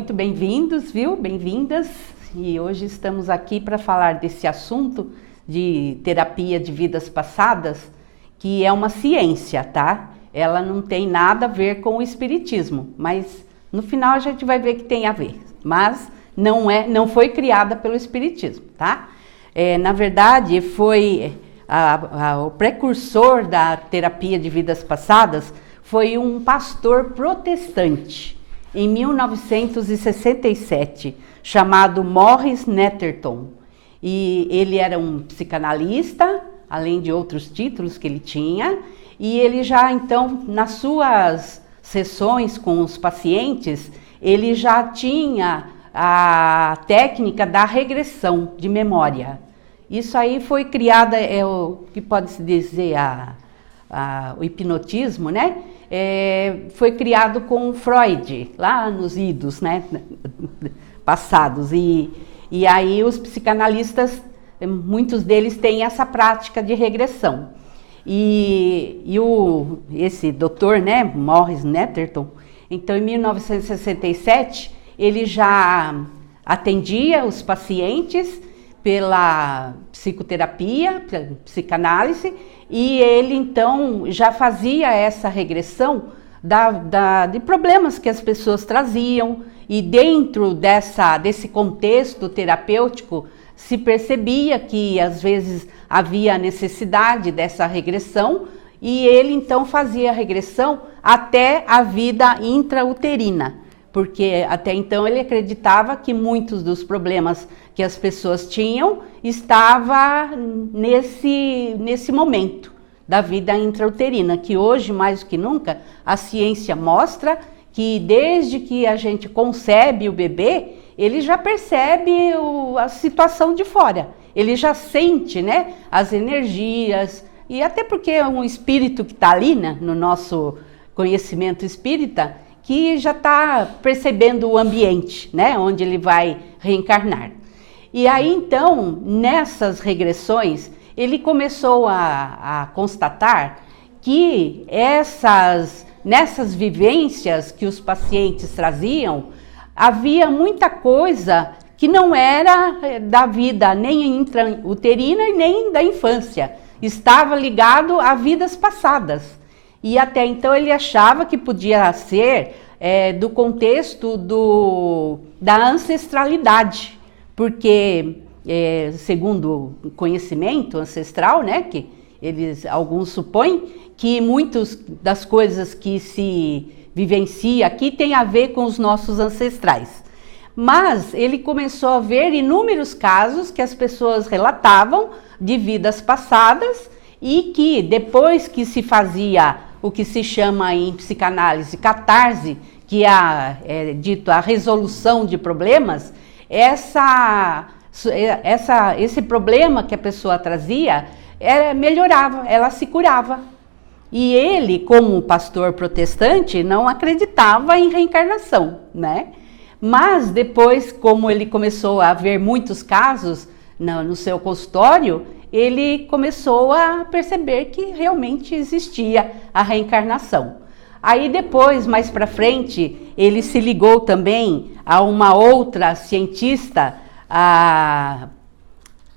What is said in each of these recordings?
muito bem-vindos, viu? Bem-vindas. E hoje estamos aqui para falar desse assunto de terapia de vidas passadas, que é uma ciência, tá? Ela não tem nada a ver com o espiritismo, mas no final a gente vai ver que tem a ver. Mas não foi criada pelo espiritismo, tá? Na verdade, foi o precursor da terapia de vidas passadas foi um pastor protestante em 1967, chamado Morris Netterton. E ele era um psicanalista, além de outros títulos que ele tinha, e ele já então, nas suas sessões com os pacientes, ele já tinha a técnica da regressão de memória. Isso aí foi criada, o que pode-se dizer, o hipnotismo, né? Foi criado com Freud, lá nos idos, né? Passados. E aí os psicanalistas, muitos deles têm essa prática de regressão. Esse doutor, né, Morris Netterton, então em 1967, ele já atendia os pacientes pela psicoterapia, pela psicanálise, e ele então já fazia essa regressão de problemas que as pessoas traziam, e dentro desse contexto terapêutico se percebia que às vezes havia necessidade dessa regressão, e ele então fazia a regressão até a vida intrauterina, porque até então ele acreditava que muitos dos problemas que as pessoas tinham estava nesse momento da vida intrauterina, que hoje, mais do que nunca, a ciência mostra que desde que a gente concebe o bebê, ele já percebe a situação de fora, ele já sente, né, as energias, e até porque é um espírito que está ali, né, no nosso conhecimento espírita, que já está percebendo o ambiente, né, onde ele vai reencarnar. E aí então, nessas regressões, ele começou a constatar que nessas vivências que os pacientes traziam, havia muita coisa que não era da vida nem intrauterina e nem da infância, estava ligado a vidas passadas. E até então ele achava que podia ser do contexto da ancestralidade, porque segundo o conhecimento ancestral, né, que alguns supõem que muitas das coisas que se vivencia aqui tem a ver com os nossos ancestrais. Mas ele começou a ver inúmeros casos que as pessoas relatavam de vidas passadas e que depois que se fazia o que se chama em psicanálise catarse, que é dito a resolução de problemas, esse problema que a pessoa trazia melhorava, ela se curava. E ele, como pastor protestante, não acreditava em reencarnação, né? Mas depois, como ele começou a ver muitos casos no seu consultório, ele começou a perceber que realmente existia a reencarnação. Aí depois, mais para frente, ele se ligou também a uma outra cientista,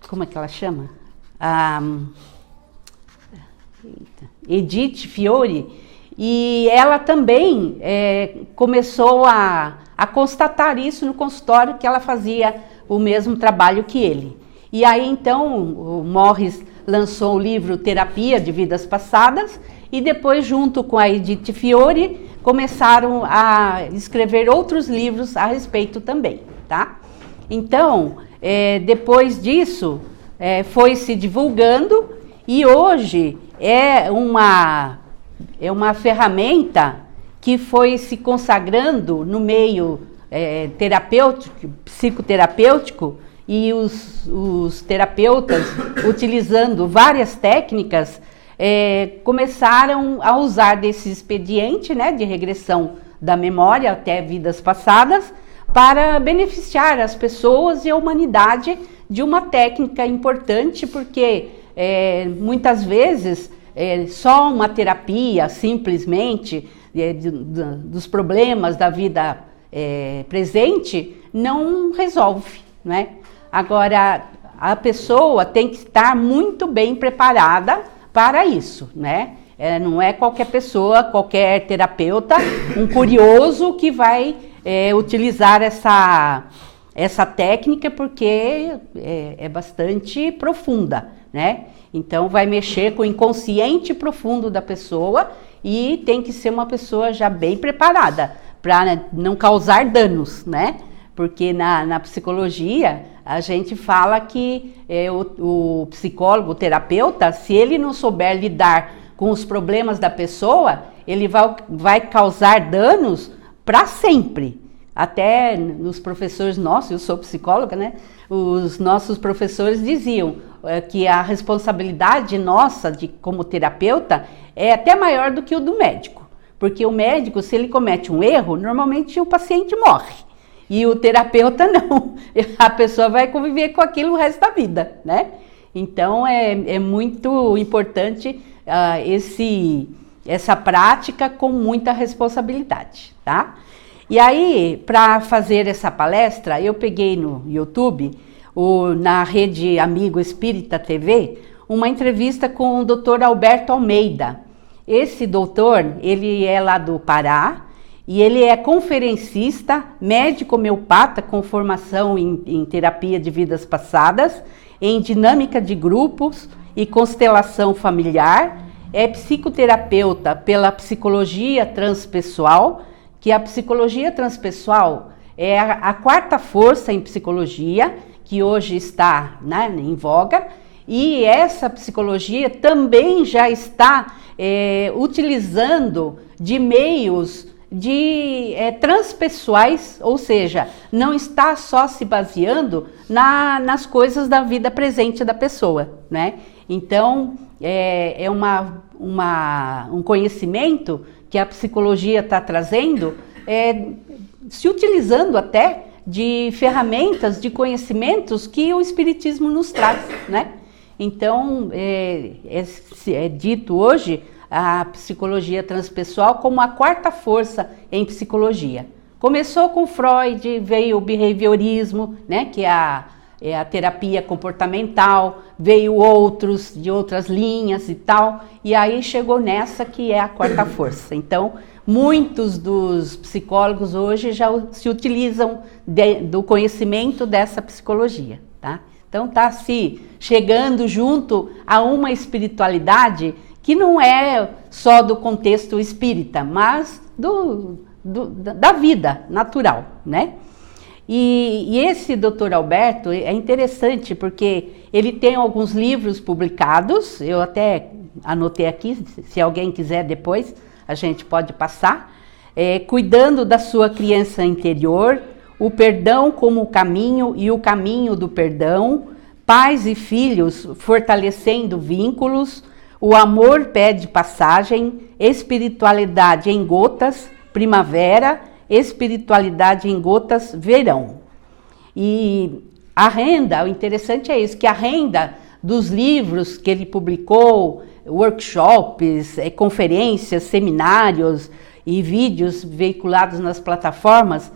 como é que ela chama? Edith Fiore, e ela também começou a constatar isso no consultório, que ela fazia o mesmo trabalho que ele. E aí então o Morris lançou o livro Terapia de Vidas Passadas, e depois, junto com a Edith Fiore, começaram a escrever outros livros a respeito também, tá? Então, depois disso, foi se divulgando, e hoje é uma ferramenta que foi se consagrando no meio terapêutico, psicoterapêutico, e os terapeutas, utilizando várias técnicas, começaram a usar desse expediente, né, de regressão da memória até vidas passadas, para beneficiar as pessoas e a humanidade de uma técnica importante, porque muitas vezes só uma terapia simplesmente dos problemas da vida presente, não resolve, né? Agora, a pessoa tem que estar muito bem preparada para isso, né? Não é qualquer pessoa, qualquer terapeuta, um curioso que vai utilizar essa técnica, porque é bastante profunda, né? Então vai mexer com o inconsciente profundo da pessoa e tem que ser uma pessoa já bem preparada para não causar danos, né? Porque na psicologia a gente fala que o psicólogo, o terapeuta, se ele não souber lidar com os problemas da pessoa, ele vai causar danos para sempre. Até os professores nossos, eu sou psicóloga, né? Os nossos professores diziam que a responsabilidade nossa como terapeuta é até maior do que o do médico. Porque o médico, se ele comete um erro, normalmente o paciente morre. E o terapeuta não. A pessoa vai conviver com aquilo o resto da vida, né? Então é muito importante essa prática com muita responsabilidade, tá? E aí, para fazer essa palestra, eu peguei no YouTube, na rede Amigo Espírita TV, uma entrevista com o Dr. Alberto Almeida. Esse doutor, ele é lá do Pará e ele é conferencista, médico homeopata com formação em terapia de vidas passadas, em dinâmica de grupos e constelação familiar, é psicoterapeuta pela psicologia transpessoal, que a psicologia transpessoal é a quarta força em psicologia, que hoje está, né, em voga, e essa psicologia também já está utilizando de meios transpessoais, ou seja, não está só se baseando nas coisas da vida presente da pessoa, né? Então, um conhecimento que a psicologia está trazendo, se utilizando até de ferramentas, de conhecimentos que o Espiritismo nos traz, né? Então, é dito hoje a psicologia transpessoal como a quarta força em psicologia. Começou com Freud, veio o behaviorismo, né, que é a terapia comportamental, veio outros de outras linhas e tal, e aí chegou nessa que é a quarta força. Então, muitos dos psicólogos hoje já se utilizam do conhecimento dessa psicologia, tá? Então, está se chegando junto a uma espiritualidade que não é só do contexto espírita, mas da vida natural, né? E esse Dr. Alberto é interessante porque ele tem alguns livros publicados, eu até anotei aqui, se alguém quiser depois, a gente pode passar, Cuidando da sua criança interior, o perdão como caminho e o caminho do perdão, pais e filhos fortalecendo vínculos, o amor pede passagem, espiritualidade em gotas, primavera, espiritualidade em gotas, verão. E a renda, o interessante é isso, que a renda dos livros que ele publicou, workshops, conferências, seminários e vídeos veiculados nas plataformas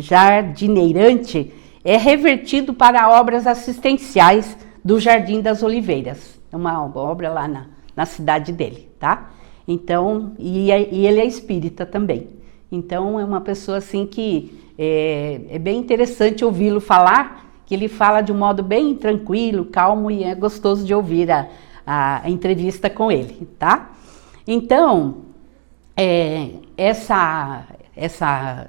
Jardineirante, é revertido para obras assistenciais do Jardim das Oliveiras. É uma obra lá na cidade dele, tá? Então, e ele é espírita também. Então, é uma pessoa assim que é bem interessante ouvi-lo falar, que ele fala de um modo bem tranquilo, calmo, e é gostoso de ouvir a entrevista com ele, tá? Então, essa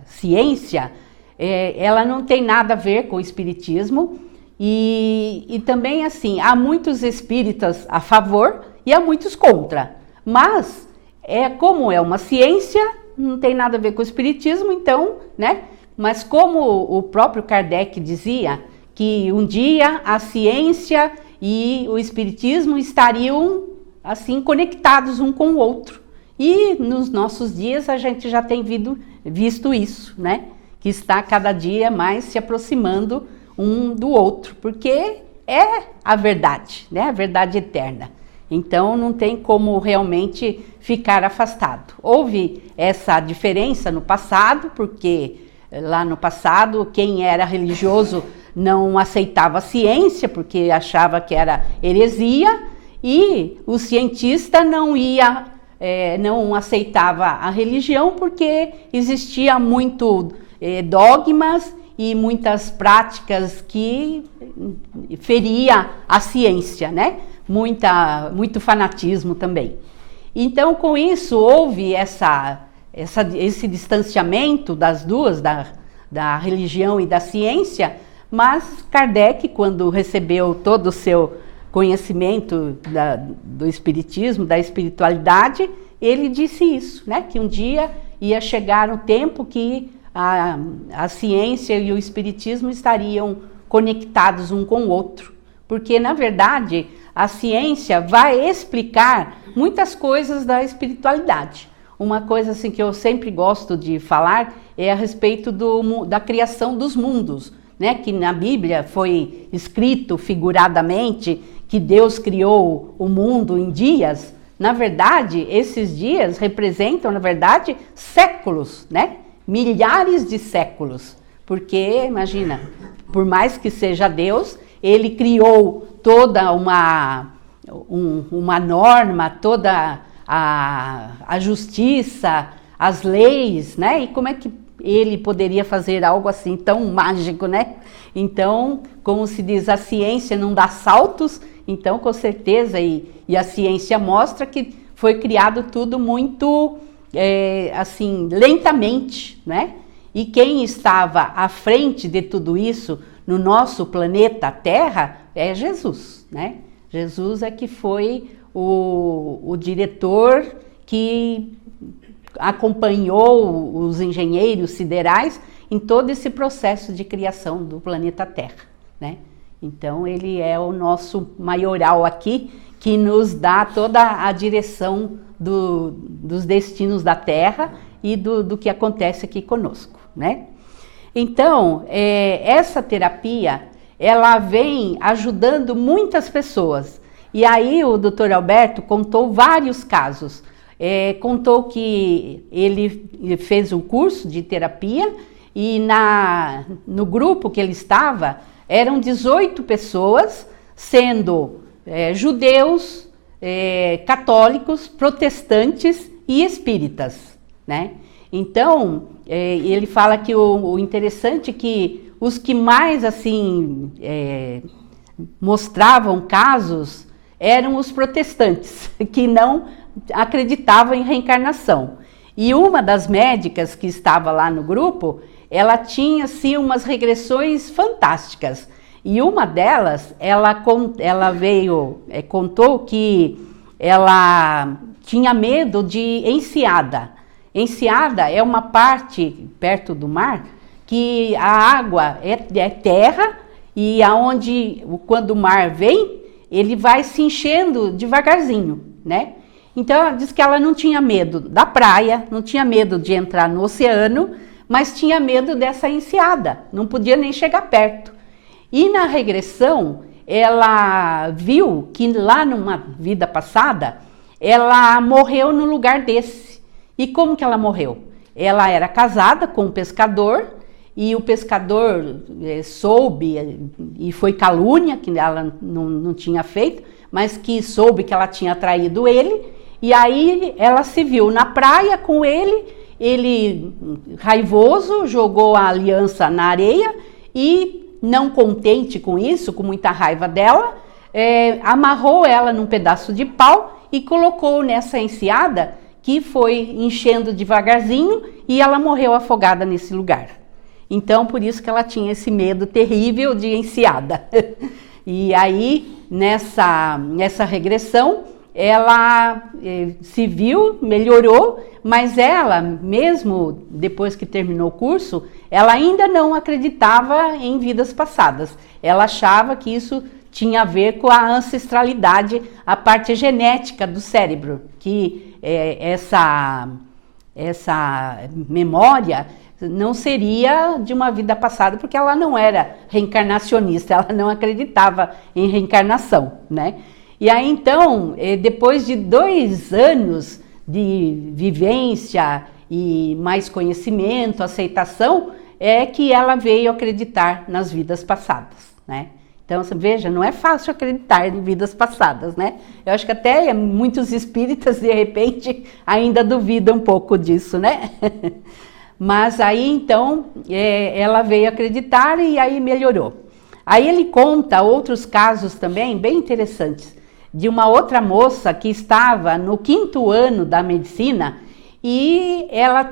ciência, ela não tem nada a ver com o espiritismo, e também assim, há muitos espíritas a favor e há muitos contra, mas como é uma ciência, não tem nada a ver com o espiritismo, então, né? Mas como o próprio Kardec dizia, que um dia a ciência e o espiritismo estariam assim conectados um com o outro. E nos nossos dias a gente já tem visto isso, né? Que está cada dia mais se aproximando um do outro, porque é a verdade, né? A verdade eterna. Então não tem como realmente ficar afastado. Houve essa diferença no passado, porque lá no passado quem era religioso não aceitava a ciência, porque achava que era heresia, e o cientista não aceitava a religião, porque existia muito dogmas e muitas práticas que feria a ciência, né? Muito fanatismo também. Então, com isso, houve esse distanciamento das duas, da religião e da ciência, mas Kardec, quando recebeu todo o seu conhecimento do espiritismo, da espiritualidade, ele disse isso, né? Que um dia ia chegar um tempo que a ciência e o espiritismo estariam conectados um com o outro, porque, na verdade, a ciência vai explicar muitas coisas da espiritualidade. Uma coisa assim que eu sempre gosto de falar é a respeito da criação dos mundos, né? Que na Bíblia foi escrito figuradamente que Deus criou o mundo em dias. Na verdade, esses dias representam, na verdade, séculos, né? Milhares de séculos. Porque, imagina, por mais que seja Deus, ele criou toda uma norma, toda a justiça, as leis, né? E como é que ele poderia fazer algo assim tão mágico, né? Então, como se diz, a ciência não dá saltos, então com certeza, e a ciência mostra que foi criado tudo muito, assim, lentamente, né? E quem estava à frente de tudo isso no nosso planeta Terra é Jesus, né? Jesus é que foi o diretor que acompanhou os engenheiros siderais em todo esse processo de criação do planeta Terra, né? Então ele é o nosso maioral aqui, que nos dá toda a direção dos destinos da Terra e do que acontece aqui conosco, né? Então, essa terapia, ela vem ajudando muitas pessoas. E aí o Dr. Alberto contou vários casos. Contou que ele fez um curso de terapia e no grupo que ele estava, eram 18 pessoas, sendo judeus, católicos, protestantes e espíritas, né? Então, ele fala que o interessante é que os que mais, assim, mostravam casos eram os protestantes, que não acreditavam em reencarnação. E uma das médicas que estava lá no grupo, ela tinha, assim, umas regressões fantásticas. E uma delas, ela contou que ela tinha medo de enseada. Enseada é uma parte perto do mar que a água é terra e quando o mar vem, ele vai se enchendo devagarzinho, né? Então ela disse que ela não tinha medo da praia, não tinha medo de entrar no oceano, mas tinha medo dessa enseada, não podia nem chegar perto. E na regressão, ela viu que lá numa vida passada, ela morreu no lugar desse. E como que ela morreu? Ela era casada com um pescador e o pescador soube, e foi calúnia, que ela não tinha feito, mas que soube que ela tinha traído ele, e aí ela se viu na praia com ele, raivoso, jogou a aliança na areia e, não contente com isso, com muita raiva dela, amarrou ela num pedaço de pau e colocou nessa enseada, que foi enchendo devagarzinho e ela morreu afogada nesse lugar. Então, por isso que ela tinha esse medo terrível de enseada. E aí, nessa regressão, ela se viu, melhorou, mas ela, mesmo depois que terminou o curso, ela ainda não acreditava em vidas passadas. Ela achava que isso tinha a ver com a ancestralidade, a parte genética do cérebro, que essa memória não seria de uma vida passada, porque ela não era reencarnacionista, ela não acreditava em reencarnação, né? E aí então, depois de 2 anos de vivência e mais conhecimento, aceitação, é que ela veio acreditar nas vidas passadas, né? Então, você veja, não é fácil acreditar em vidas passadas, né? Eu acho que até muitos espíritas, de repente, ainda duvidam um pouco disso, né? Mas aí, então, ela veio acreditar e aí melhorou. Aí ele conta outros casos também, bem interessantes, de uma outra moça que estava no 5º ano da medicina e ela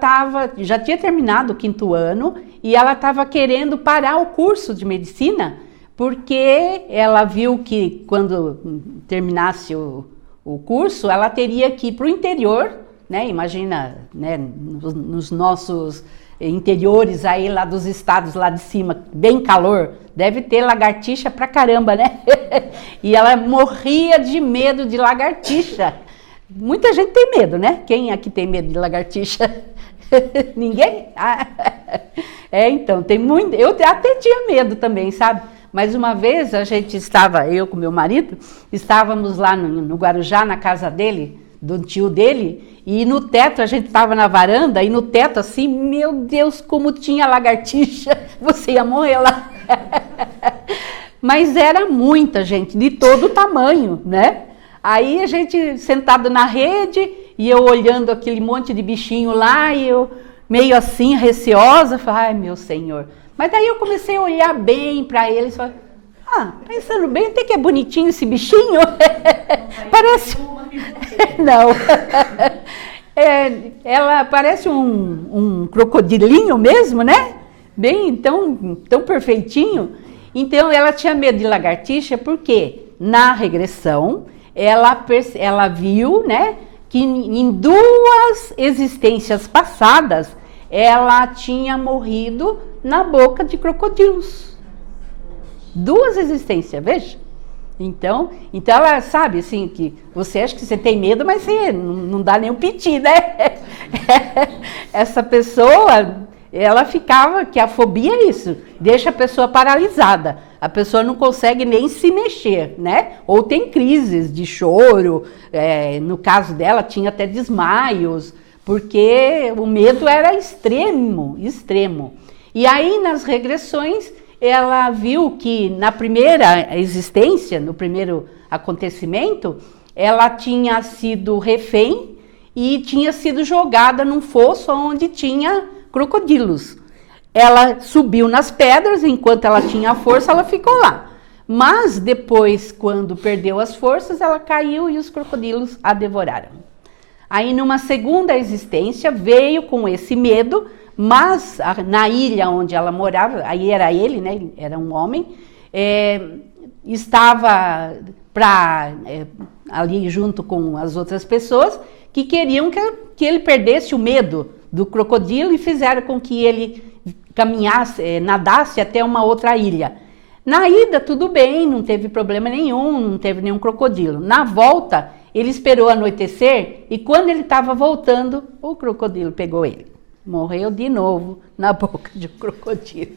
já tinha terminado o 5º ano e ela estava querendo parar o curso de medicina, porque ela viu que quando terminasse o curso, ela teria que ir para o interior, né? Imagina, né, nos nossos interiores aí lá dos estados lá de cima, bem calor, deve ter lagartixa pra caramba, né? E ela morria de medo de lagartixa. Muita gente tem medo, né? Quem aqui tem medo de lagartixa? Ninguém? Então, tem muito. Eu até tinha medo também, sabe? Mas uma vez eu com meu marido, estávamos lá no Guarujá, na casa dele, do tio dele, e no teto, a gente estava na varanda, e no teto assim, meu Deus, como tinha lagartixa, você ia morrer lá. Mas era muita gente, de todo tamanho, né? Aí a gente sentado na rede, e eu olhando aquele monte de bichinho lá, e eu meio assim, receosa, falei, ai meu Senhor. Mas daí eu comecei a olhar bem para eles, falei, pensando bem, até que é bonitinho esse bichinho. Parece... Não. Ela parece um crocodilinho mesmo, né? Bem, tão perfeitinho. Então, ela tinha medo de lagartixa porque, na regressão, ela viu, né, que em 2 existências passadas, ela tinha morrido na boca de crocodilos. 2 existências, veja. Então ela sabe, assim, que você acha que você tem medo, mas você não dá nem um piti, né? Essa pessoa, ela ficava, que a fobia é isso, deixa a pessoa paralisada. A pessoa não consegue nem se mexer, né? Ou tem crises de choro, no caso dela tinha até desmaios, porque o medo era extremo, extremo. E aí, nas regressões, ela viu que na primeira existência, no primeiro acontecimento, ela tinha sido refém e tinha sido jogada num fosso onde tinha crocodilos. Ela subiu nas pedras, enquanto ela tinha força, ela ficou lá. Mas depois, quando perdeu as forças, ela caiu e os crocodilos a devoraram. Aí, numa segunda existência, veio com esse medo, mas na ilha onde ela morava, aí era ele, né, era um homem, estava ali junto com as outras pessoas que queriam que ele perdesse o medo do crocodilo e fizeram com que ele caminhasse, nadasse até uma outra ilha. Na ida, tudo bem, não teve problema nenhum, não teve nenhum crocodilo. Na volta, ele esperou anoitecer e quando ele estava voltando, o crocodilo pegou ele. Morreu de novo na boca de um crocodilo.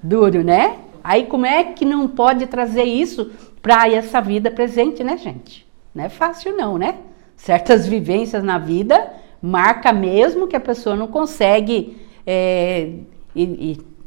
Duro, né? Aí como é que não pode trazer isso para essa vida presente, né, gente? Não é fácil não, né? Certas vivências na vida marca mesmo que a pessoa não consegue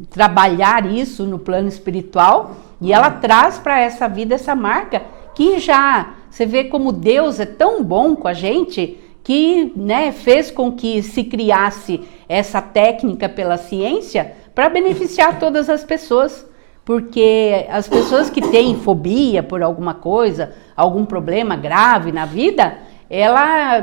trabalhar isso no plano espiritual e ela traz para essa vida essa marca que já, você vê como Deus é tão bom com a gente que, né, fez com que se criasse essa técnica pela ciência para beneficiar todas as pessoas, porque as pessoas que têm fobia por alguma coisa, algum problema grave na vida, ela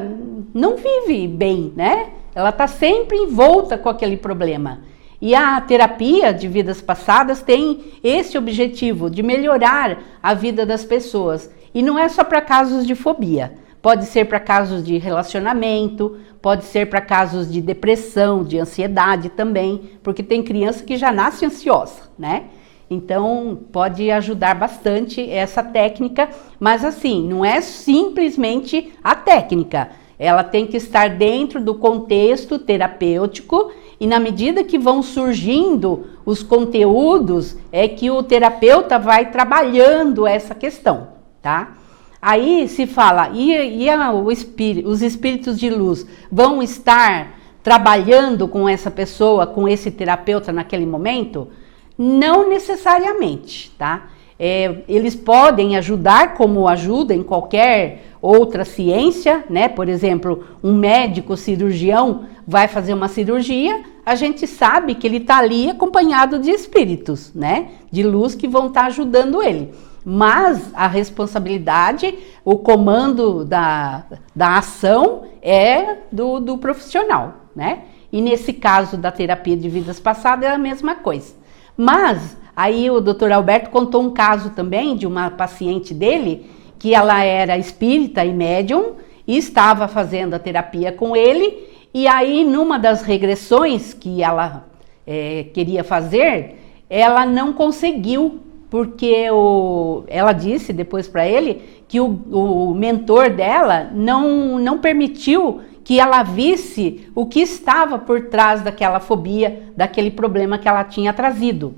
não vive bem, né? Ela está sempre envolta com aquele problema. E a terapia de vidas passadas tem esse objetivo de melhorar a vida das pessoas. E não é só para casos de fobia. Pode ser para casos de relacionamento, pode ser para casos de depressão, de ansiedade também, porque tem criança que já nasce ansiosa, né? Então, pode ajudar bastante essa técnica, mas assim, não é simplesmente a técnica. Ela tem que estar dentro do contexto terapêutico E na medida que vão surgindo os conteúdos, é que o terapeuta vai trabalhando essa questão, tá? Aí se fala, os espíritos de luz vão estar trabalhando com essa pessoa, com esse terapeuta naquele momento? Não necessariamente, tá? Eles podem ajudar, como ajuda em qualquer outra ciência, né? Por exemplo, um médico cirurgião vai fazer uma cirurgia, a gente sabe que ele está ali acompanhado de espíritos, né? De luz que vão estar ajudando ele. Mas a responsabilidade, o comando da ação é do profissional, né? E nesse caso da terapia de vidas passadas é a mesma coisa. Mas aí o Dr. Alberto contou um caso também de uma paciente dele, que ela era espírita e médium, e estava fazendo a terapia com ele, e aí numa das regressões que ela queria fazer, ela não conseguiu, porque ela disse depois para ele que o mentor dela não permitiu que ela visse o que estava por trás daquela fobia, daquele problema que ela tinha trazido.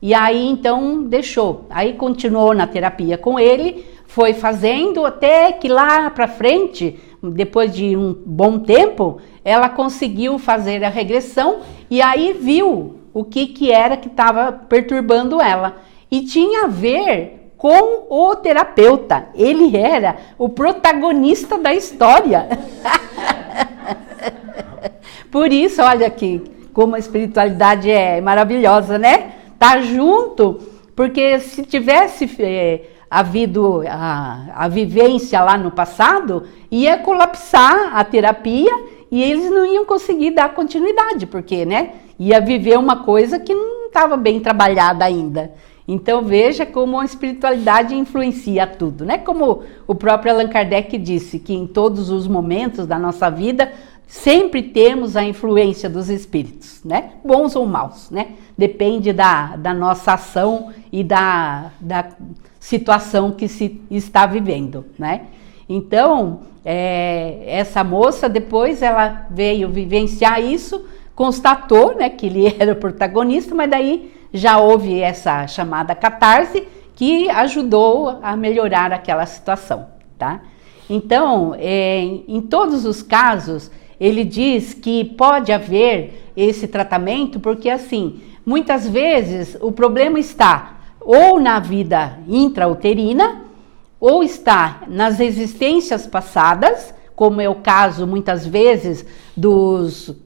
E aí então deixou, aí continuou na terapia com ele, foi fazendo até que lá para frente, depois de um bom tempo, ela conseguiu fazer a regressão e aí viu o que era que estava perturbando ela. E tinha a ver com o terapeuta, ele era o protagonista da história. Por isso, olha aqui, como a espiritualidade é maravilhosa, né? Tá junto, porque se tivesse havido a vivência lá no passado, ia colapsar a terapia e eles não iam conseguir dar continuidade, porque, né? Ia viver uma coisa que não estava bem trabalhada ainda. Então veja como a espiritualidade influencia tudo, né? Como o próprio Allan Kardec disse, que em todos os momentos da nossa vida sempre temos a influência dos espíritos, né? Bons ou maus, né? Depende da nossa ação e da situação que se está vivendo, né? Então, essa moça depois ela veio vivenciar isso, constatou, né, que ele era o protagonista, mas daí já houve essa chamada catarse que ajudou a melhorar aquela situação, tá? Então, em todos os casos, ele diz que pode haver esse tratamento porque, assim, muitas vezes o problema está ou na vida intrauterina ou está nas existências passadas, como é o caso, muitas vezes,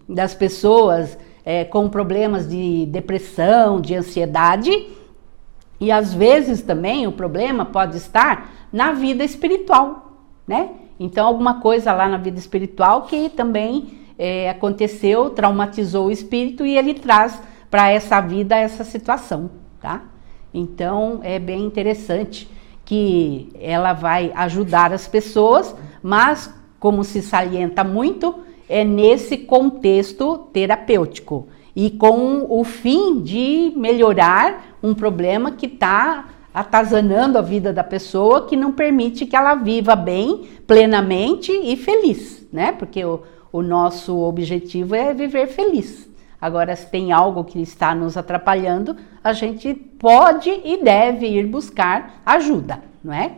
das pessoas com problemas de depressão, de ansiedade, e às vezes também o problema pode estar na vida espiritual, né? Então, alguma coisa lá na vida espiritual que também aconteceu, traumatizou o espírito e ele traz para essa vida essa situação, tá? Então, é bem interessante que ela vai ajudar as pessoas, mas, como se salienta muito, é nesse contexto terapêutico e com o fim de melhorar um problema que está atazanando a vida da pessoa, que não permite que ela viva bem, plenamente e feliz, né? Porque o nosso objetivo é viver feliz. Agora, se tem algo que está nos atrapalhando, a gente pode e deve ir buscar ajuda, não é?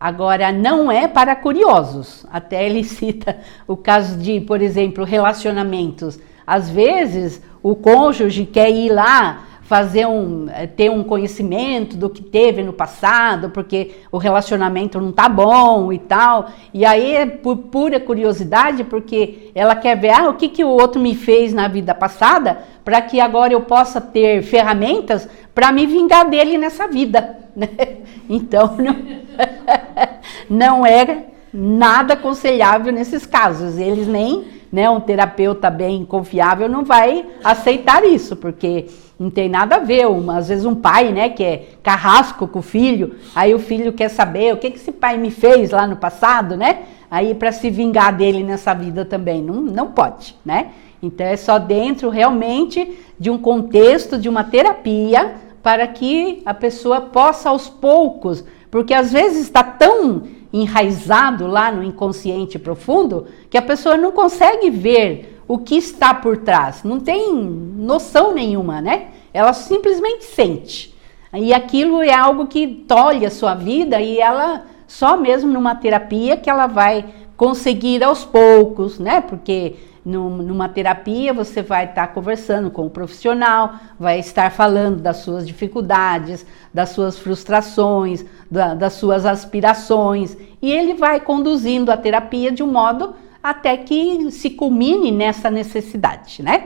Agora, não é para curiosos. Até ele cita o caso de, por exemplo, relacionamentos. Às vezes, o cônjuge quer ir lá ter um conhecimento do que teve no passado, porque o relacionamento não tá bom e tal. E aí é por pura curiosidade, porque ela quer ver o que o outro me fez na vida passada, para que agora eu possa ter ferramentas para me vingar dele nessa vida. Então, não é nada aconselhável nesses casos. Eles nem, né, um terapeuta bem confiável não vai aceitar isso, porque não tem nada a ver. Às vezes um pai, né, que é carrasco com o filho, aí o filho quer saber o que esse pai me fez lá no passado, né? Aí para se vingar dele nessa vida também, não pode, né? Então é só dentro realmente de um contexto, de uma terapia, para que a pessoa possa aos poucos, porque às vezes está tão enraizado lá no inconsciente profundo, que a pessoa não consegue ver o que está por trás, não tem noção nenhuma, né? Ela simplesmente sente. E aquilo é algo que tolhe a sua vida e ela, só mesmo numa terapia que ela vai conseguir aos poucos, né? Porque numa terapia você vai estar conversando com o profissional, vai estar falando das suas dificuldades, das suas frustrações, das suas aspirações, e ele vai conduzindo a terapia de um modo até que se culmine nessa necessidade, né?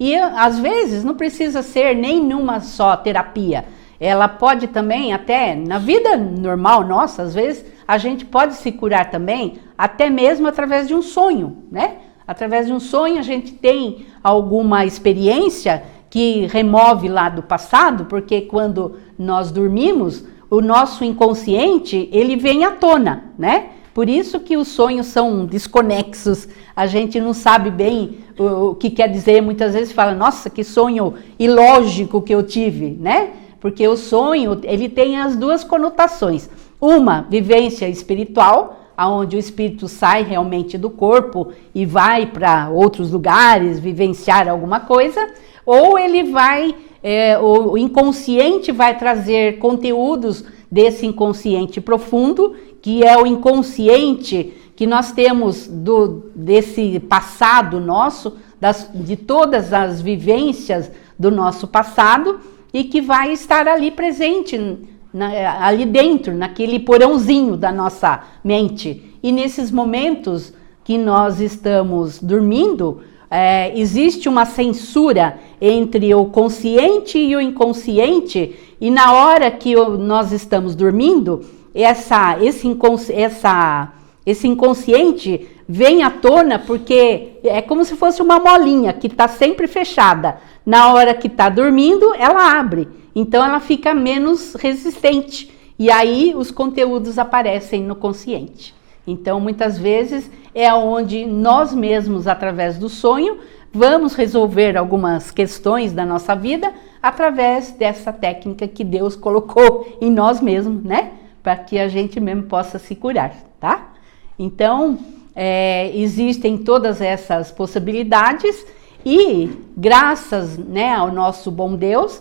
E às vezes não precisa ser nem numa só terapia, ela pode também, até na vida normal nossa, às vezes a gente pode se curar também, até mesmo através de um sonho, né? Através de um sonho a gente tem alguma experiência que remove lá do passado, porque quando nós dormimos, o nosso inconsciente, ele vem à tona, né? Por isso que os sonhos são desconexos, a gente não sabe bem o que quer dizer, muitas vezes fala, nossa, que sonho ilógico que eu tive, né? Porque o sonho, ele tem as duas conotações, uma, vivência espiritual, onde o espírito sai realmente do corpo e vai para outros lugares, vivenciar alguma coisa, ou ele vai, o inconsciente vai trazer conteúdos desse inconsciente profundo, que é o inconsciente que nós temos desse passado nosso, de todas as vivências do nosso passado, e que vai estar ali presente, ali dentro, naquele porãozinho da nossa mente. E nesses momentos que nós estamos dormindo, existe uma censura entre o consciente e o inconsciente, e na hora que nós estamos dormindo, esse inconsciente vem à tona porque é como se fosse uma molinha que está sempre fechada. Na hora que está dormindo, ela abre. Então, ela fica menos resistente. E aí, os conteúdos aparecem no consciente. Então, muitas vezes, é onde nós mesmos, através do sonho, vamos resolver algumas questões da nossa vida através dessa técnica que Deus colocou em nós mesmos, né? Para que a gente mesmo possa se curar, tá? Então, existem todas essas possibilidades e, graças, né, ao nosso bom Deus,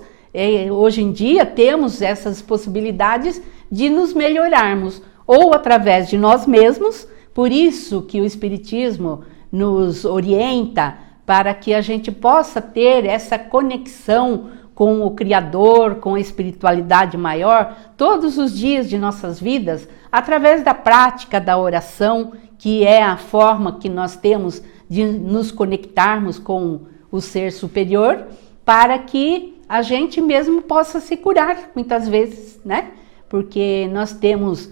hoje em dia temos essas possibilidades de nos melhorarmos, ou através de nós mesmos, por isso que o Espiritismo nos orienta para que a gente possa ter essa conexão com o Criador, com a espiritualidade maior, todos os dias de nossas vidas, através da prática da oração, que é a forma que nós temos de nos conectarmos com o ser superior, para que a gente mesmo possa se curar, muitas vezes, né? Porque nós temos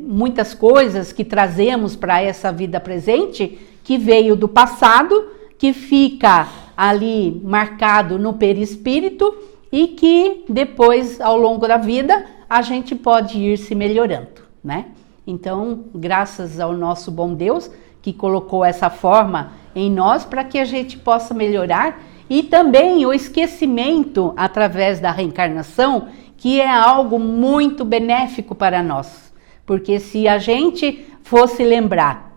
muitas coisas que trazemos para essa vida presente, que veio do passado, que fica ali marcado no perispírito e que depois, ao longo da vida, a gente pode ir se melhorando, né? Então, graças ao nosso bom Deus, que colocou essa forma em nós para que a gente possa melhorar, e também o esquecimento através da reencarnação, que é algo muito benéfico para nós, porque se a gente fosse lembrar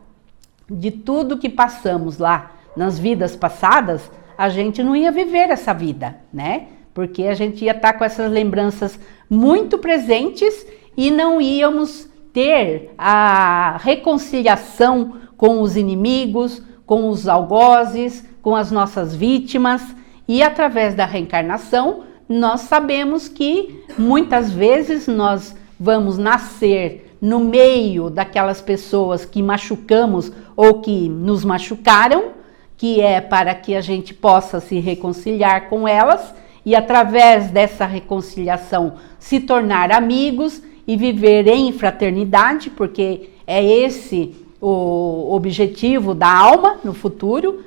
de tudo que passamos lá nas vidas passadas, a gente não ia viver essa vida, né? Porque a gente ia estar com essas lembranças muito presentes e não íamos ter a reconciliação com os inimigos, com os algozes, com as nossas vítimas. E através da reencarnação, nós sabemos que muitas vezes nós vamos nascer no meio daquelas pessoas que machucamos ou que nos machucaram, que é para que a gente possa se reconciliar com elas e através dessa reconciliação se tornar amigos e viver em fraternidade, porque é esse o objetivo da alma no futuro.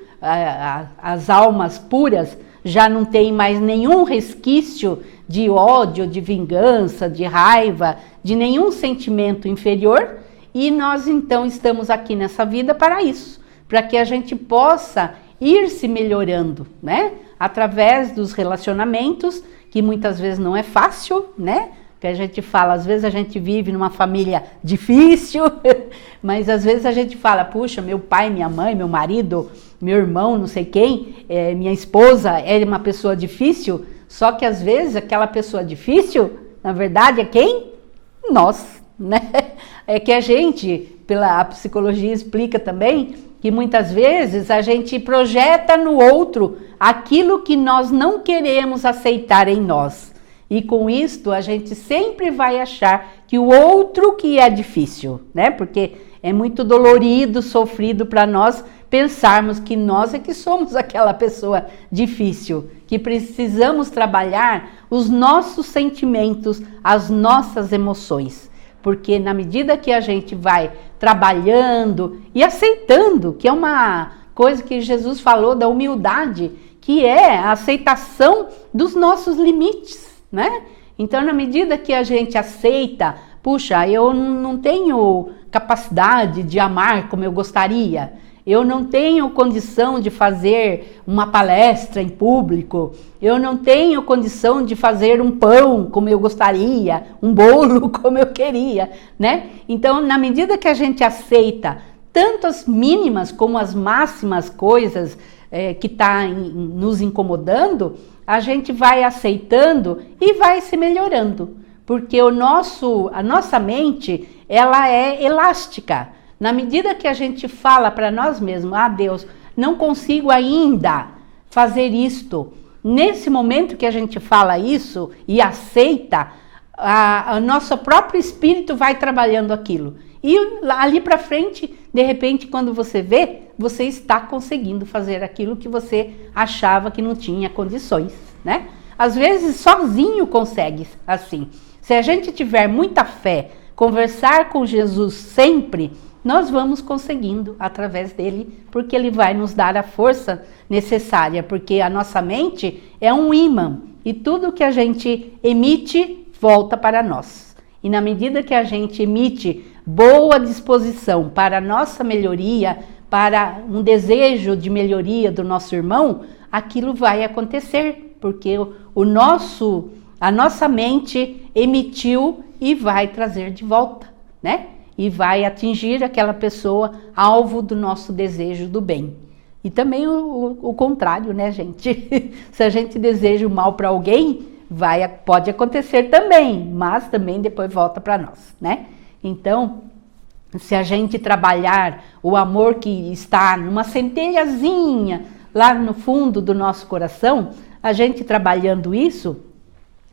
As almas puras já não têm mais nenhum resquício de ódio, de vingança, de raiva, de nenhum sentimento inferior, e nós então estamos aqui nessa vida para isso, para que a gente possa ir se melhorando, né? Através dos relacionamentos, que muitas vezes não é fácil, né? Que a gente fala, às vezes a gente vive numa família difícil, mas às vezes a gente fala, puxa, meu pai, minha mãe, meu marido, meu irmão, não sei quem, minha esposa é uma pessoa difícil, só que às vezes aquela pessoa difícil, na verdade, é quem? Nós, né? É que a gente, pela psicologia explica também, que muitas vezes a gente projeta no outro aquilo que nós não queremos aceitar em nós. E com isto a gente sempre vai achar que o outro que é difícil, né? Porque é muito dolorido, sofrido para nós pensarmos que nós é que somos aquela pessoa difícil, que precisamos trabalhar os nossos sentimentos, as nossas emoções. Porque na medida que a gente vai trabalhando e aceitando, que é uma coisa que Jesus falou da humildade, que é a aceitação dos nossos limites, né? Então, na medida que a gente aceita, puxa, eu não tenho capacidade de amar como eu gostaria, eu não tenho condição de fazer uma palestra em público, eu não tenho condição de fazer um pão como eu gostaria, um bolo como eu queria, né? Então, na medida que a gente aceita tanto as mínimas como as máximas coisas que estão nos incomodando, a gente vai aceitando e vai se melhorando, porque a nossa mente, ela é elástica. Na medida que a gente fala para nós mesmos, Deus, não consigo ainda fazer isto. Nesse momento que a gente fala isso e aceita, o nosso próprio espírito vai trabalhando aquilo. E ali para frente, de repente, quando você vê, você está conseguindo fazer aquilo que você achava que não tinha condições, né? Às vezes, sozinho consegue assim. Se a gente tiver muita fé, conversar com Jesus sempre, nós vamos conseguindo através dele, porque ele vai nos dar a força necessária, porque a nossa mente é um ímã e tudo que a gente emite volta para nós. E na medida que a gente emite boa disposição para a nossa melhoria, para um desejo de melhoria do nosso irmão, aquilo vai acontecer, porque a nossa mente emitiu e vai trazer de volta, né? E vai atingir aquela pessoa alvo do nosso desejo do bem. E também o contrário, né, gente? Se a gente deseja o mal para alguém, pode acontecer também, mas também depois volta para nós, né? Então, se a gente trabalhar o amor que está numa centelhazinha lá no fundo do nosso coração, a gente trabalhando isso,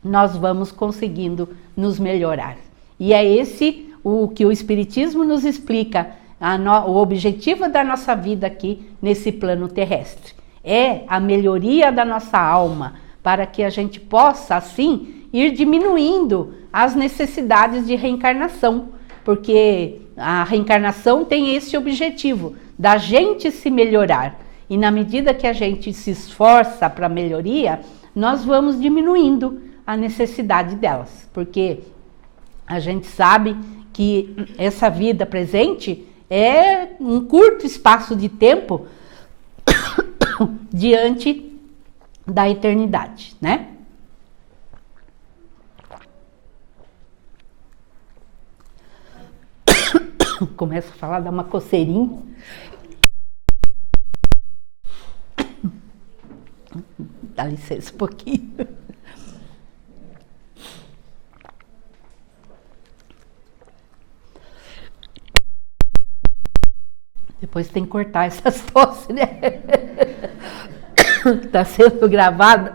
nós vamos conseguindo nos melhorar. E é esse o que o Espiritismo nos explica, o objetivo da nossa vida aqui nesse plano terrestre. É a melhoria da nossa alma, para que a gente possa, assim, ir diminuindo as necessidades de reencarnação, porque a reencarnação tem esse objetivo, da gente se melhorar. E na medida que a gente se esforça para a melhoria, nós vamos diminuindo a necessidade delas, porque a gente sabe que essa vida presente é um curto espaço de tempo diante da eternidade, né? Começo a falar, dá uma coceirinha. Dá licença um pouquinho. Depois tem que cortar essas tosses, né? Que está sendo gravada.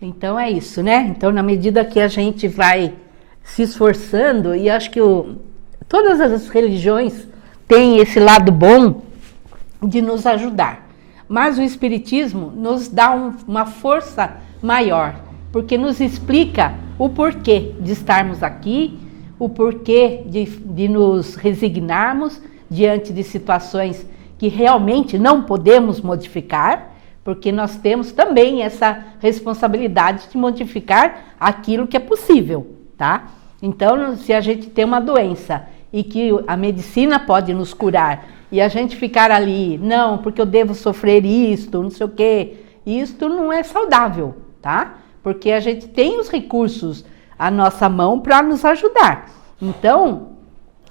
Então é isso, né? Então, na medida que a gente vai se esforçando, e acho que todas as religiões têm esse lado bom de nos ajudar. Mas o Espiritismo nos dá uma força maior, porque nos explica o porquê de estarmos aqui, o porquê de nos resignarmos diante de situações que realmente não podemos modificar, porque nós temos também essa responsabilidade de modificar aquilo que é possível, tá? Então, se a gente tem uma doença e que a medicina pode nos curar e a gente ficar ali, não, porque eu devo sofrer isto, não sei o quê, isto não é saudável, tá? Porque a gente tem os recursos à nossa mão para nos ajudar. Então,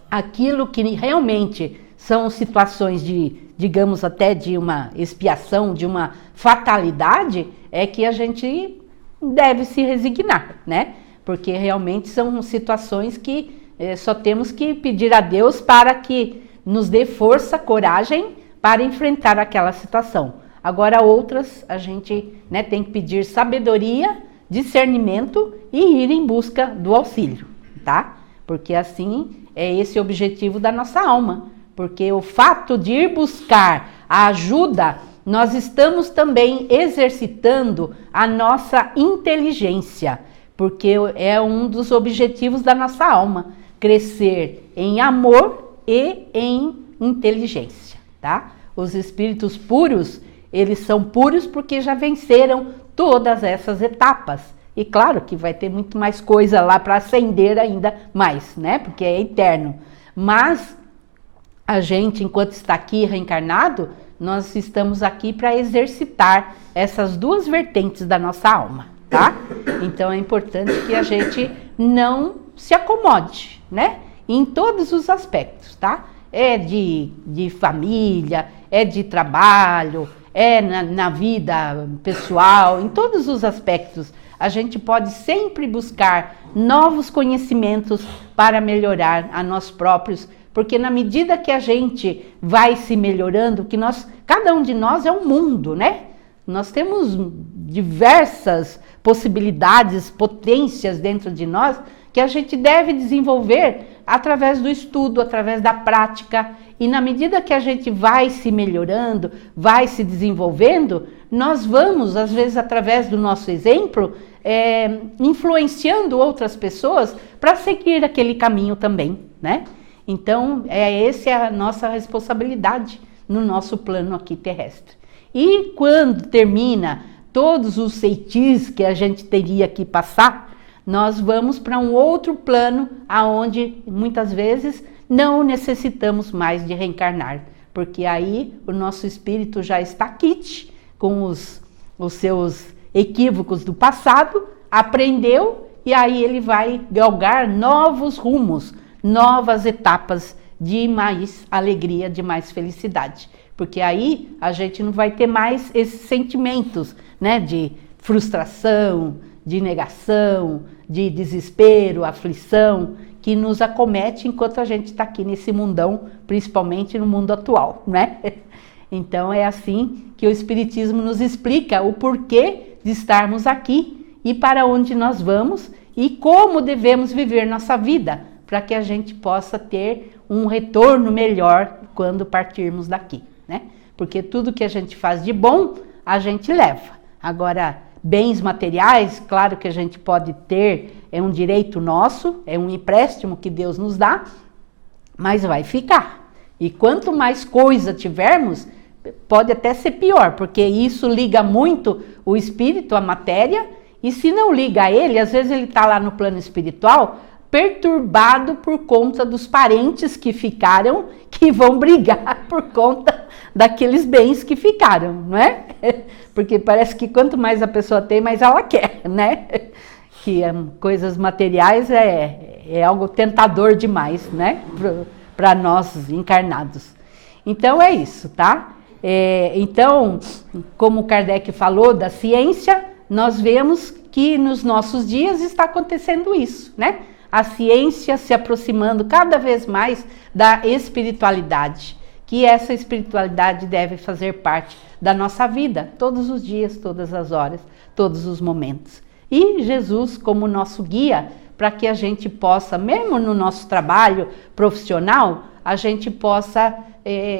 aquilo que realmente são situações de, digamos, até de uma expiação, de uma fatalidade, é que a gente deve se resignar, né? Porque realmente são situações que só temos que pedir a Deus para que nos dê força, coragem para enfrentar aquela situação. Agora outras a gente, né, tem que pedir sabedoria, discernimento e ir em busca do auxílio, tá? Porque assim é esse o objetivo da nossa alma. Porque o fato de ir buscar a ajuda, nós estamos também exercitando a nossa inteligência, porque é um dos objetivos da nossa alma, crescer em amor e em inteligência, tá? Os espíritos puros, eles são puros porque já venceram todas essas etapas. E claro que vai ter muito mais coisa lá para acender ainda mais, né? Porque é eterno. Mas a gente, enquanto está aqui reencarnado, nós estamos aqui para exercitar essas duas vertentes da nossa alma, tá? Então é importante que a gente não se acomode, né? Em todos os aspectos, tá? É de família, é de trabalho, é na vida pessoal, em todos os aspectos. A gente pode sempre buscar novos conhecimentos para melhorar a nós próprios, porque na medida que a gente vai se melhorando, que cada um de nós é um mundo, né? Nós temos diversas possibilidades, potências dentro de nós que a gente deve desenvolver através do estudo, através da prática. E na medida que a gente vai se melhorando, vai se desenvolvendo, nós vamos, às vezes através do nosso exemplo, influenciando outras pessoas para seguir aquele caminho também, né? Então, essa é a nossa responsabilidade no nosso plano aqui terrestre. E quando termina todos os ceitis que a gente teria que passar, nós vamos para um outro plano, aonde muitas vezes não necessitamos mais de reencarnar, porque aí o nosso espírito já está quite com os seus equívocos do passado, aprendeu e aí ele vai galgar novos rumos, novas etapas de mais alegria, de mais felicidade. Porque aí a gente não vai ter mais esses sentimentos, né, de frustração, de negação, de desespero, aflição, que nos acomete enquanto a gente está aqui nesse mundão, principalmente no mundo atual, né? Então é assim que o Espiritismo nos explica o porquê de estarmos aqui e para onde nós vamos e como devemos viver nossa vida, para que a gente possa ter um retorno melhor quando partirmos daqui, né? Porque tudo que a gente faz de bom, a gente leva. Agora, bens materiais, claro que a gente pode ter, é um direito nosso, é um empréstimo que Deus nos dá, mas vai ficar. E quanto mais coisa tivermos, pode até ser pior, porque isso liga muito o espírito à matéria, e se não liga a ele, às vezes ele está lá no plano espiritual, perturbado por conta dos parentes que ficaram, que vão brigar por conta daqueles bens que ficaram, não é? Porque parece que quanto mais a pessoa tem, mais ela quer, né? Que coisas materiais é algo tentador demais, né? Para nós encarnados. Então é isso, tá? Então, como Kardec falou da ciência, nós vemos que nos nossos dias está acontecendo isso, né? A ciência se aproximando cada vez mais da espiritualidade, que essa espiritualidade deve fazer parte da nossa vida, todos os dias, todas as horas, todos os momentos. E Jesus como nosso guia, para que a gente possa, mesmo no nosso trabalho profissional, a gente possa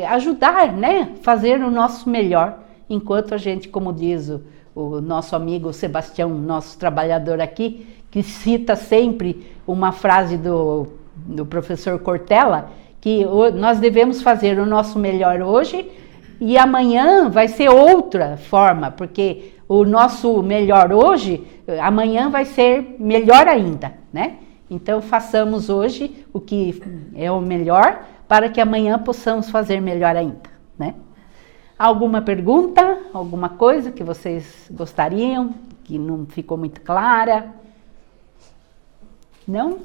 ajudar, né? Fazer o nosso melhor, enquanto a gente, como diz o nosso amigo Sebastião, nosso trabalhador aqui, que cita sempre uma frase do professor Cortella, que nós devemos fazer o nosso melhor hoje e amanhã vai ser outra forma, porque o nosso melhor hoje, amanhã vai ser melhor ainda, né? Então façamos hoje o que é o melhor para que amanhã possamos fazer melhor ainda, né? Alguma pergunta, alguma coisa que vocês gostariam que não ficou muito clara. Não?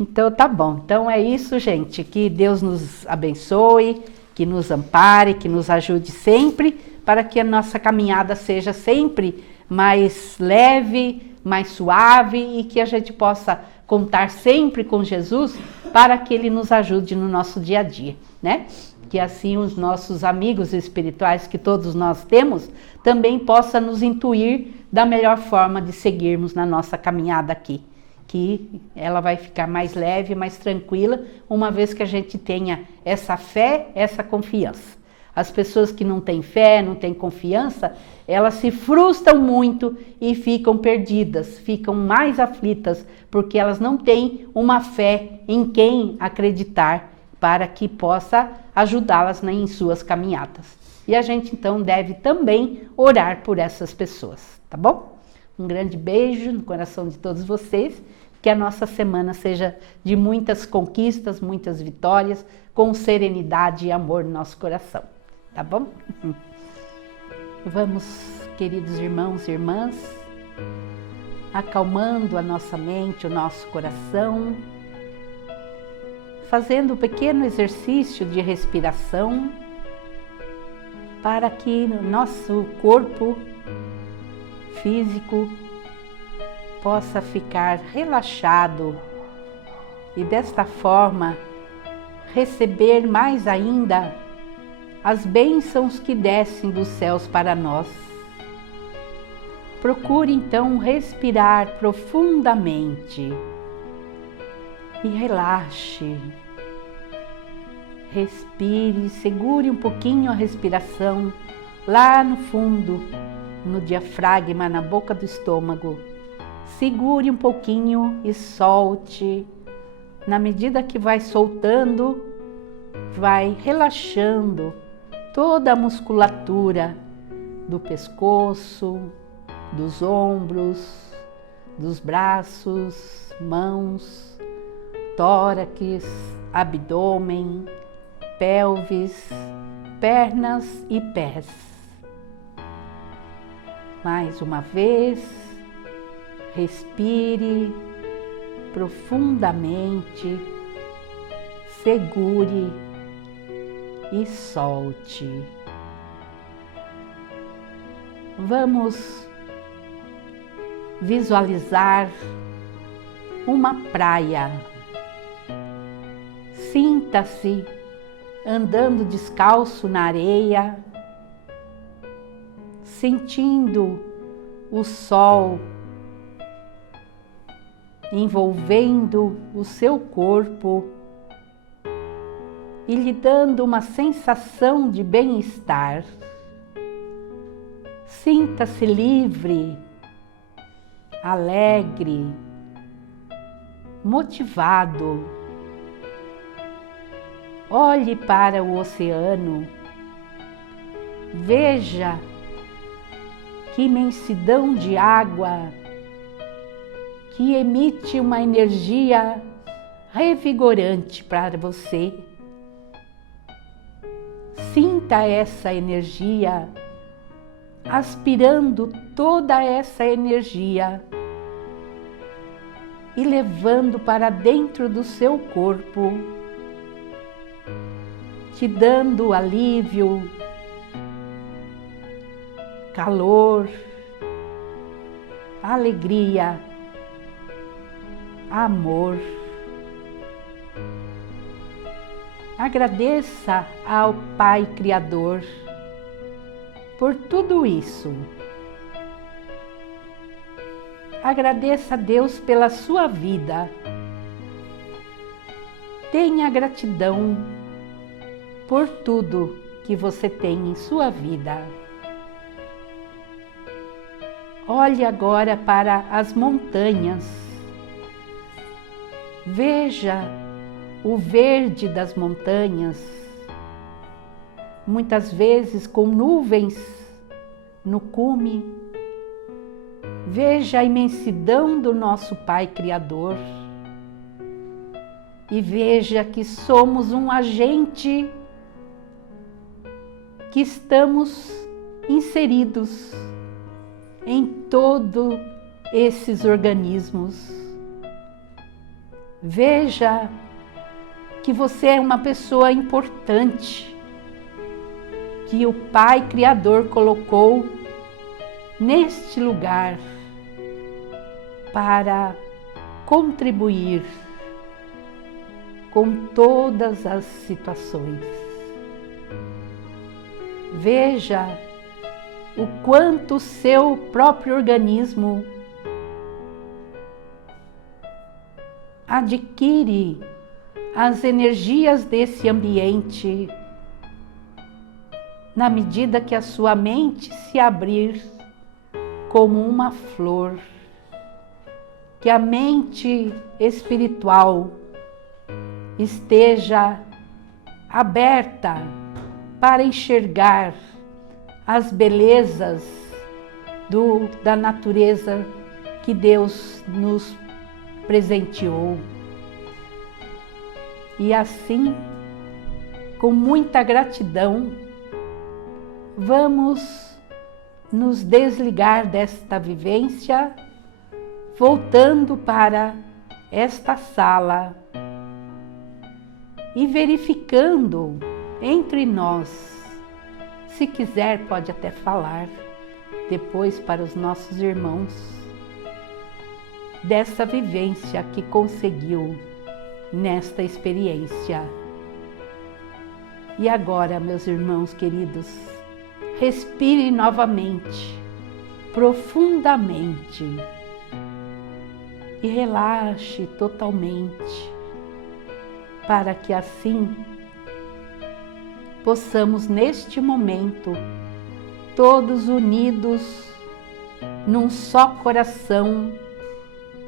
Então tá bom. Então é isso, gente. Que Deus nos abençoe, que nos ampare, que nos ajude sempre, para que a nossa caminhada seja sempre mais leve, mais suave e que a gente possa contar sempre com Jesus para que Ele nos ajude no nosso dia a dia, né? Que assim os nossos amigos espirituais que todos nós temos também possam nos intuir da melhor forma de seguirmos na nossa caminhada aqui. Que ela vai ficar mais leve, mais tranquila, uma vez que a gente tenha essa fé, essa confiança. As pessoas que não têm fé, não têm confiança, elas se frustram muito e ficam perdidas, ficam mais aflitas, porque elas não têm uma fé em quem acreditar para que possa ajudá-las em suas caminhadas. E a gente então deve também orar por essas pessoas, tá bom? Um grande beijo no coração de todos vocês, que a nossa semana seja de muitas conquistas, muitas vitórias, com serenidade e amor no nosso coração, tá bom? Vamos, queridos irmãos e irmãs, acalmando a nossa mente, o nosso coração, fazendo um pequeno exercício de respiração para que o nosso corpo físico possa ficar relaxado e desta forma receber mais ainda as bênçãos que descem dos céus para nós. Procure então respirar profundamente e relaxe. Respire, segure um pouquinho a respiração lá no fundo, no diafragma, na boca do estômago. Segure um pouquinho e solte. Na medida que vai soltando, vai relaxando toda a musculatura do pescoço, dos ombros, dos braços, mãos, tórax, abdômen, pelvis, pernas e pés. Mais uma vez, respire profundamente, segure e solte. Vamos visualizar uma praia. Sinta-se andando descalço na areia, sentindo o sol envolvendo o seu corpo e lhe dando uma sensação de bem-estar. Sinta-se livre, alegre, motivado. Olhe para o oceano, veja que imensidão de água que emite uma energia revigorante para você. Sinta essa energia, aspirando toda essa energia e levando para dentro do seu corpo, te dando alívio, calor, alegria, amor. Agradeça ao Pai Criador por tudo isso. Agradeça a Deus pela sua vida. Tenha gratidão por tudo que você tem em sua vida. Olhe agora para as montanhas. Veja o verde das montanhas, muitas vezes com nuvens no cume. Veja a imensidão do nosso Pai Criador e veja que somos um agente que estamos inseridos em todos esses organismos. Veja que você é uma pessoa importante, que o Pai Criador colocou neste lugar para contribuir com todas as situações. Veja o quanto o seu próprio organismo adquire as energias desse ambiente na medida que a sua mente se abrir como uma flor, que a mente espiritual esteja aberta para enxergar as belezas da natureza que Deus nos presenteou. E assim, com muita gratidão, vamos nos desligar desta vivência, voltando para esta sala e verificando entre nós, se quiser pode até falar depois para os nossos irmãos, dessa vivência que conseguiu nesta experiência. E agora, meus irmãos queridos, respire novamente, profundamente e relaxe totalmente, para que assim possamos neste momento, todos unidos num só coração,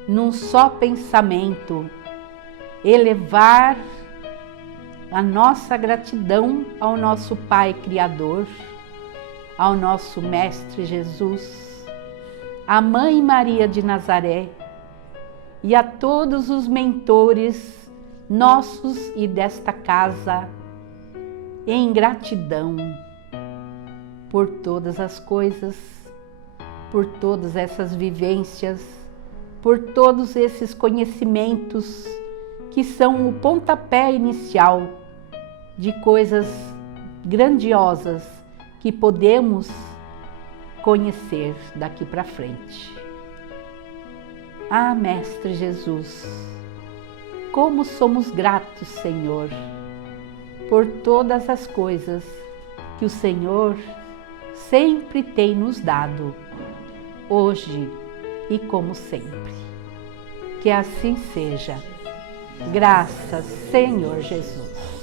num só pensamento, elevar a nossa gratidão ao nosso Pai Criador, ao nosso Mestre Jesus, à Mãe Maria de Nazaré e a todos os mentores nossos e desta casa, em gratidão por todas as coisas, por todas essas vivências, por todos esses conhecimentos que são o pontapé inicial de coisas grandiosas que podemos conhecer daqui para frente. Ah, Mestre Jesus, como somos gratos, Senhor, por todas as coisas que o Senhor sempre tem nos dado, hoje e como sempre. Que assim seja. Graças, Senhor Jesus.